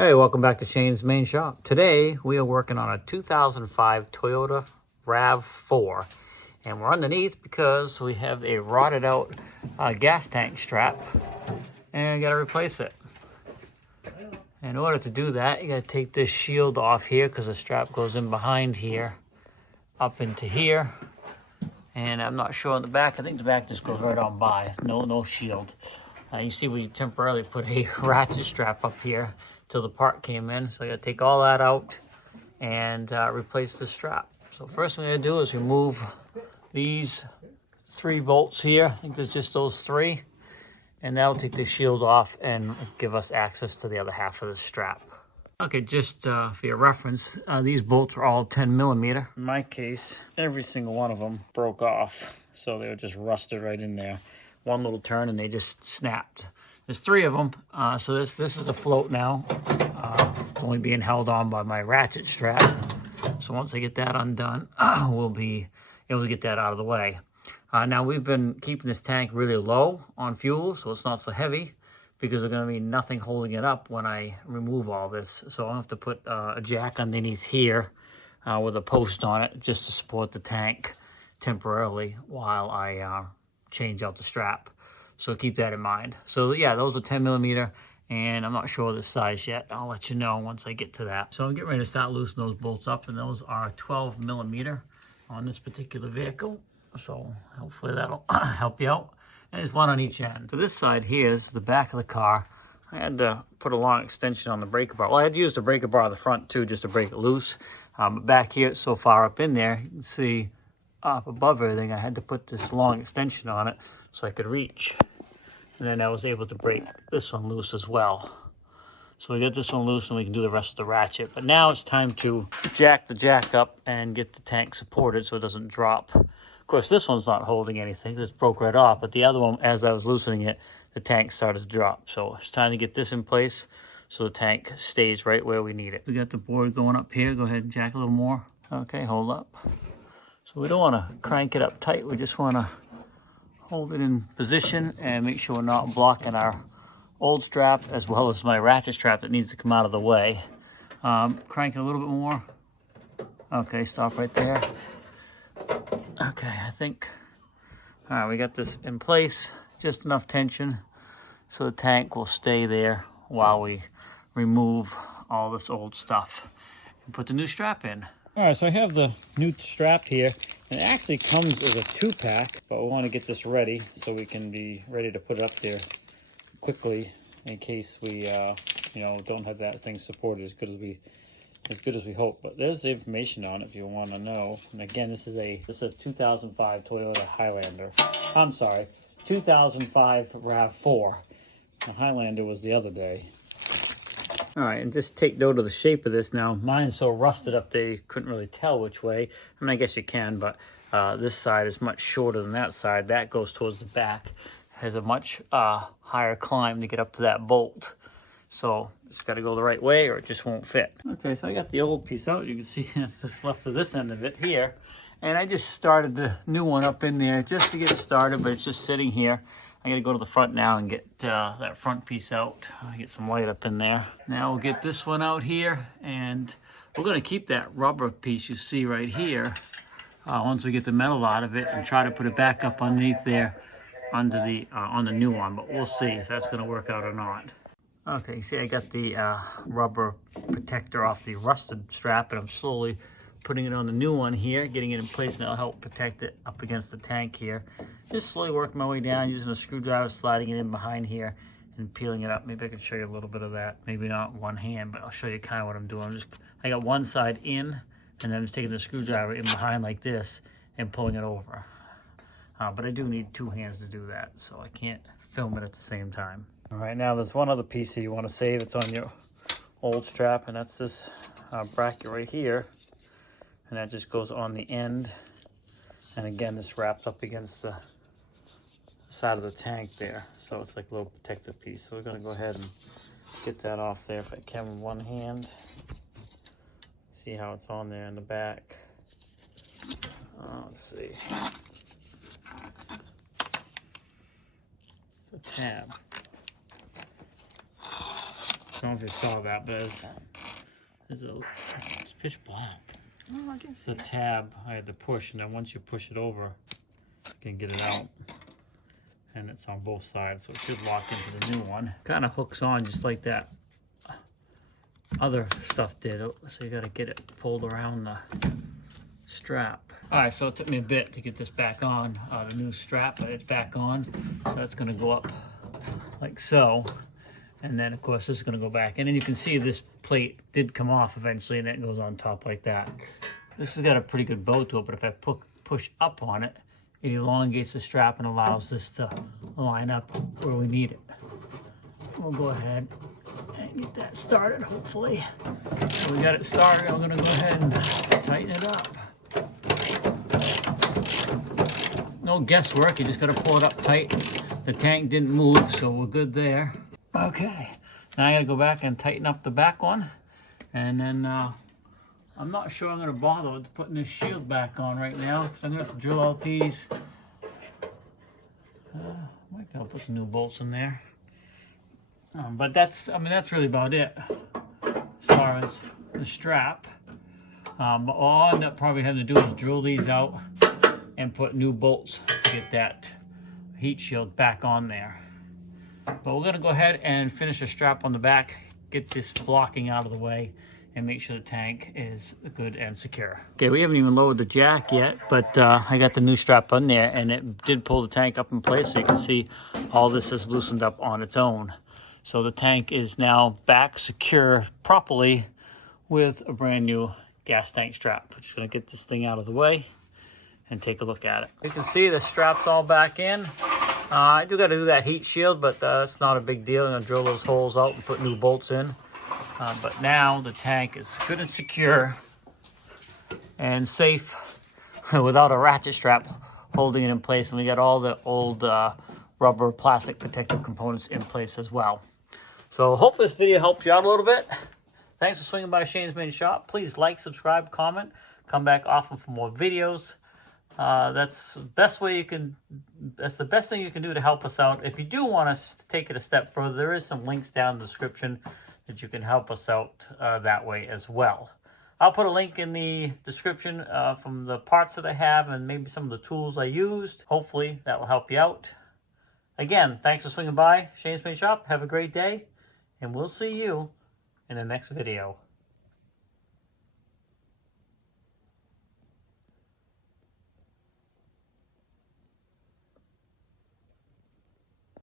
Hey, welcome back to Shane's Main Shop. Today we are working on a 2005 Toyota RAV4, and we're underneath because we have a rotted out gas tank strap and we got to replace it. In order to do that, you got to take this shield off here because the strap goes in behind here, up into here, and I'm not sure on the back. I think the back just goes right on by. No shield. You see we temporarily put a ratchet strap up here till the part came in. So I gotta take all that out and replace the strap. So first thing I'm gonna do is remove these 3 bolts here. I think there's just those 3. And that'll take the shield off and give us access to the other half of the strap. Okay, just for your reference, these bolts are all 10mm. In my case, every single one of them broke off. So they were just rusted right in there. One little turn and they just snapped. There's 3 of them, so this is afloat now. It's only being held on by my ratchet strap. So once I get that undone, we'll be able to get that out of the way. Now we've been keeping this tank really low on fuel, so it's not so heavy, because there's going to be nothing holding it up when I remove all this. So I'll have to put a jack underneath here with a post on it just to support the tank temporarily while I change out the strap. So keep that in mind. So yeah, those are 10mm, and I'm not sure the size yet. I'll let you know once I get to that. So I'm getting ready to start loosening those bolts up, and those are 12mm on this particular vehicle. So hopefully that'll help you out. And there's one on each end. So this side here is the back of the car. I had to put a long extension on the breaker bar. Well, I had to use the breaker bar at the front too, just to break it loose. But back here, it's so far up in there, you can see up above everything, I had to put this long extension on it so I could reach. And then I was able to break this one loose as well. So we got this one loose and we can do the rest of the ratchet. But now it's time to jack the jack up and get the tank supported so it doesn't drop. Of course, this one's not holding anything. It's broke right off. But the other one, as I was loosening it, the tank started to drop. So it's time to get this in place so the tank stays right where we need it. We got the board going up here. Go ahead and jack a little more. Okay, hold up. So we don't want to crank it up tight. We just want to hold it in position and make sure we're not blocking our old strap as well as my ratchet strap that needs to come out of the way. Crank it a little bit more. Okay, stop right there. Okay, I think, all right, we got this in place. Just enough tension so the tank will stay there while we remove all this old stuff and put the new strap in. All right, so I have the new strap here, and it actually comes as a 2-pack, but we want to get this ready so we can be ready to put it up there quickly in case we, don't have that thing supported as good as we hope. But there's the information on it if you want to know. And again, this is a 2005 Toyota Highlander. I'm sorry, 2005 RAV4. The Highlander was the other day. All right, and just take note of the shape of this now. Mine's so rusted up there you couldn't really tell which way. I mean, I guess you can, but this side is much shorter than that side. That goes towards the back. Has a much higher climb to get up to that bolt. So it's got to go the right way or it just won't fit. Okay, so I got the old piece out. You can see it's just left to this end of it here. And I just started the new one up in there just to get it started, but it's just sitting here. I got to go to the front now and get that front piece out. Get some light up in there. Now we'll get this one out here, and we're going to keep that rubber piece you see right here once we get the metal out of it, and try to put it back up underneath there under the on the new one. But we'll see if that's going to work out or not. Okay, you see I got the rubber protector off the rusted strap, and I'm slowly putting it on the new one here, getting it in place, and that'll help protect it up against the tank here. Just slowly working my way down, using a screwdriver, sliding it in behind here, and peeling it up. Maybe I can show you a little bit of that. Maybe not one hand, but I'll show you kind of what I'm doing. I got one side in, and then I'm just taking the screwdriver in behind like this and pulling it over. But I do need 2 hands to do that, so I can't film it at the same time. All right, now there's one other piece that you want to save. It's on your old strap, and that's this bracket right here. And that just goes on the end. And again, this wraps up against the side of the tank there. So it's like a little protective piece. So we're gonna go ahead and get that off there if I can with one hand. See how it's on there in the back. Let's see. It's a tab. don't know if you saw that, but it's pitch black. Oh, I can see The tab I had to push, and then once you push it over, you can get it out. And it's on both sides, so it should lock into the new one. Kind of hooks on just like that other stuff did. So you got to get it pulled around the strap. All right, so it took me a bit to get this back on, the new strap, but it's back on. So that's going to go up like so. And then, of course, this is going to go back. And then you can see this plate did come off eventually, and it goes on top like that. This has got a pretty good bow to it, but if I push up on it, it elongates the strap and allows this to line up where we need it. We'll go ahead and get that started, hopefully. So we got it started. I'm going to go ahead and tighten it up. No guesswork, you just got to pull it up tight. The tank didn't move, so we're good there. Okay, now I got to go back and tighten up the back one. And then I'm not sure I'm going to bother with putting this shield back on right now, because I'm going to have to drill out these. Might be able to put some new bolts in there. But that's really about it as far as the strap. But all I end up probably having to do is drill these out and put new bolts to get that heat shield back on there. But we're going to go ahead and finish the strap on the back, get this blocking out of the way, and make sure the tank is good and secure. Okay, we haven't even lowered the jack yet, but I got the new strap on there, and it did pull the tank up in place, so you can see all this is loosened up on its own. So the tank is now back secure properly with a brand new gas tank strap. I'm just going to get this thing out of the way and take a look at it. You can see the strap's all back in. I do got to do that heat shield, but that's not a big deal. I'm going to drill those holes out and put new bolts in. But now the tank is good and secure and safe without a ratchet strap holding it in place. And we got all the old rubber plastic protective components in place as well. So hopefully this video helps you out a little bit. Thanks for swinging by Shane's Main Shop. Please like, subscribe, comment, come back often for more videos. That's the best way you can. That's the best thing you can do to help us out. If you do want us to take it a step further, there is some links down in the description that you can help us out that way as well. I'll put a link in the description from the parts that I have and maybe some of the tools I used. Hopefully that will help you out. Again, thanks for swinging by Shane's Main Shop. Have a great day, and we'll see you in the next video.